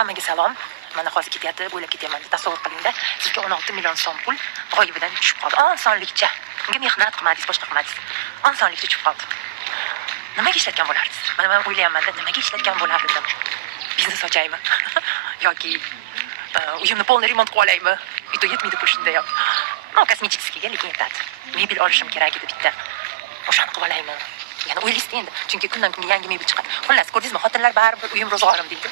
Hammaga salom. Mana hozir ketyapti, bo'ylab ketyaman deb tasavvur qilingda. Sizga 16 million so'm pul g'oyibidan tushib qoldi. Osonlikcha. Bunga mehnat qilmadingiz, boshqa qilmadingiz. Osonlikcha tushib qoldi. Nimaga ishlatgan bo'lardingiz? Mana men o'ylayapman-da, nimaga ishlatgan bo'lardim? Biznes ochaymi? Yoki uyimni polni remont qilib olaymi? Ito yetmaydi pul shunda ham. No, kosmetическийga lekin yetadi. Mebel olishim kerak edi bitta. O'shani qilib olaymi? Yana o'ylaysiz endi, chunki kundan kunga yangi mebel chiqadi. Xullas, ko'rdingizmi, xotinlar baribir uyim ro'zg'orim deydi.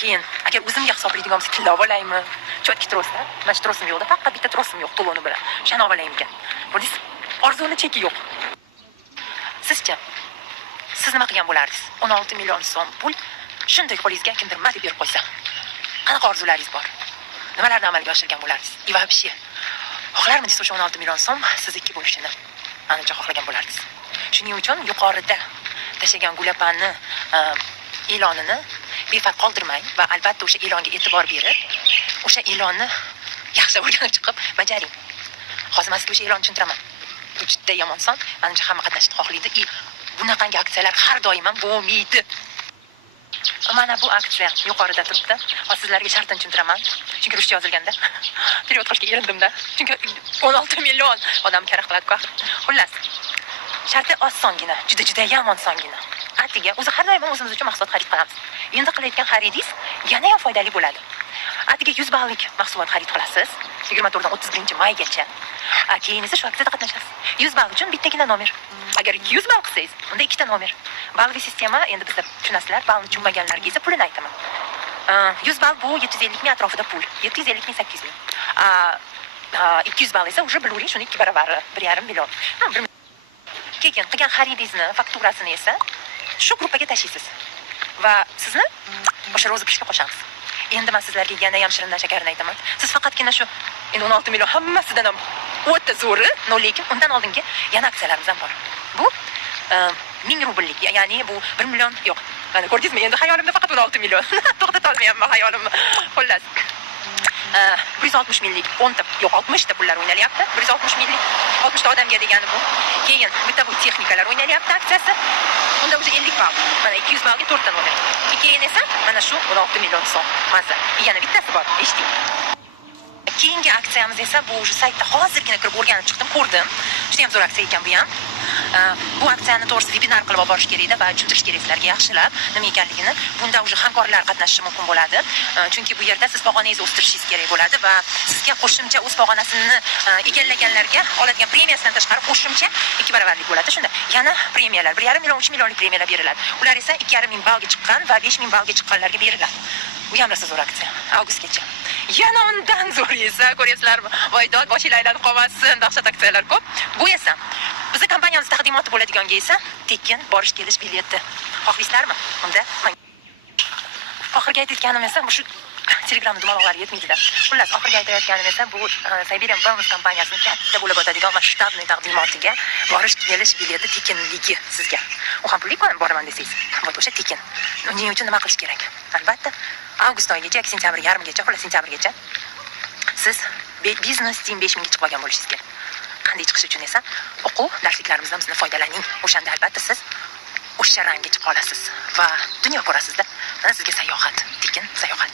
Keyin agar o'zimga hisoblaydigan bo'lsa tillab olaymi? Chotki trosda, mana trosim yo'qda, faqat bitta trosim yo'q to'loni bilan. Shani olaymikan. Ko'rdingiz, orzuni cheki yo'q. Sizchi? Siz nima qilgan bo'lardingiz? 16 million so'm pul shunday qo'lingizga kimdir ma deb berib qo'ysa. Qanaqa orzularingiz bor? Nimalarni amalga oshirgan bo'lardingiz? И вообще, xohlarmidingiz o'sha 16 million so'm sizniki bo'lishini? Ancha xohlagan bo'lardingiz. Shuning uchun yuqorida tashagan Gulapanni e'lonini befarq qoldirmang va albatta o'sha e'longa e'tibor berib, o'sha e'lonni yaxshi o'rganib chiqib bajaring. Hozir men sizga o'sha e'lonni tushuntiraman. Bu juda yomon son, menimcha hamma qatnashni xohlaydi. Bunaqangi aksiyalar har doim ham bo'lmaydi. Mana bu aksiya yuqorida turibdi. Hozir sizlarga shartini tushuntiraman. Chunki ruscha yozilganda period qilishga erindim-da. Chunki 16 million odam kara qiladi-ku. Xullas, sharti osongina, juda ham osongina. Atiga o'zi har doim o'zimiz uchun mahsulot xarid qilamiz. Endi qilayotgan xaridingiz yana ham foydali bo'ladi. Atiga 100 ballik mahsulot xarid qilasiz 24 dan 31 maygacha. Keyin esa shu aksiyada qatnashasiz. 100 ball uchun bittagina nomer. Agar 200 ball qilsangiz, unda ikkita nomer. Ballli sistema endi bizda tushunasizlar, ballni tushunmaganlarga esa pulini aytaman. 100 ball bu 750 ming atrofida pul. 750 ming 800 ming. 200 ball esa уже bilavering shuni 2 baravari, 1,5 million. Keyin qilgan xaridingizni fakturasini esa shu gruppaga tashlaysiz. Va sizni o'sha rozыгрышga qo'shamiz. Endi men sizlarga yana ham shirindan shakarni aytaman. Siz faqatgina shu endi 16 million hammasidan ham o'ta zo'ri, no lekin undan oldingi yana aksiyalarimiz ham bor. Bu 1000 rubllik, ya'ni bu 1 million yo'q. Mana ko'rdingizmi? Endi hayolimda faqat 16 million. To'xtata olmayapman hayolimni. Xullas. 160 minglik 10 ta, yo'q 60 ta pullar o'ynalyapti. 160 minglik 60 ta odamga degani bu. Keyin bitta bu texnikalar o'ynalyapti aksiyasi. Unda o'sha 50 ball. Mana 200 ballga 4 ta nomer. Keyin esa mana shu 16 million so'm. Mazza. Yana bittasi bor. Eshiting. Keyingi aksiyamiz esa bu saytda hozirgina kirib o'rganib chiqdim, ko'rdim. Juda ham zo'r aksiya ekan bu ham. Bu aksiyani to'g'risi webinar qilib olib borish kerak-da va tushuntirish kerak sizlarga yaxshilab nima ekanligini. Bunda уже hamkorlar qatnashishi mumkin bo'ladi. Chunki bu yerda siz pog'onangizni o'stirishingiz kerak bo'ladi va sizga qo'shimcha o'z pog'onasini egallaganlarga oladigan premiyasidan tashqari qo'shimcha 2 baravarlik bo'ladi. Shunda yana premiyalar 1,5 million, 3 millionlik premiyalar beriladi. Ular esa 2,5 ming ballga chiqqan va 5 ming ballga chiqqanlarga beriladi. Bu ham rosa zo'r aksiya. Avgustgacha. Yana undan zo'r esa, ko'ryapsizlarmi? Voy dod, boshinglar aylanib qolmasin, dahshat aksiyalar ko'p. Bu esa bizning kompaniyamiz taqdimoti bo'ladiganga esa tekin borish kelish bileti. Xohlaysizlarmi? Unda oxirgi aytganim esa shu Telegramda dumaloqlari yetmaydi-da. Xullas, oxirgi aytayotganim esa bu Siberian Wellness kompaniyasining katta bo'lib o'tadigan masshtabli taqdimotiga borish kelish bileti tekinligi sizga. U ham pullik boraman desangiz, bu o'sha tekin. Uning uchun nima qilish kerak? Albatta, avgust oyigacha, sentyabr yarmigacha, xullas sentyabrgacha siz biznes team 5 mingga chiqib olgan bo'lishingiz kerak. Qanday chiqish uchun esa o'quv darsliklarimizdan bizni foydalaning. O'shanda albatta siz o'sha rangga chiqa olasiz va dunyo ko'rasizda. Mana sizga sayohat, tekin sayohat.